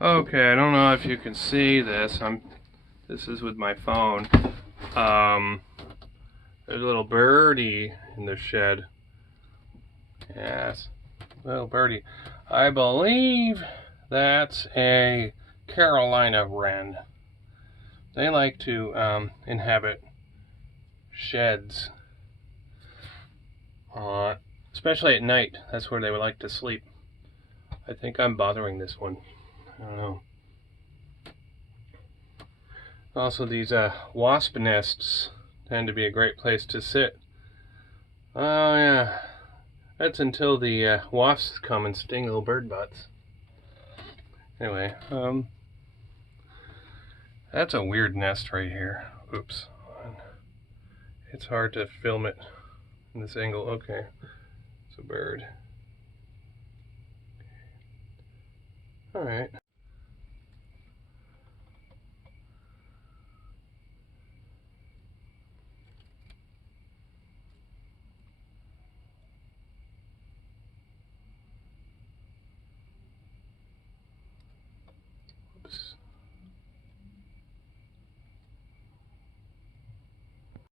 Okay, I don't know if you can see this. This is with my phone. There's a little birdie in the shed. Yes, little birdie. I believe that's a Carolina Wren. They like to inhabit sheds, especially at night. That's where they would like to sleep. I think I'm bothering this one. I don't know. Also, these wasp nests tend to be a great place to sit. Oh yeah, that's until the wasps come and sting little bird butts. Anyway, that's a weird nest right here. Oops. It's hard to film it in this angle. Okay, it's a bird. All right.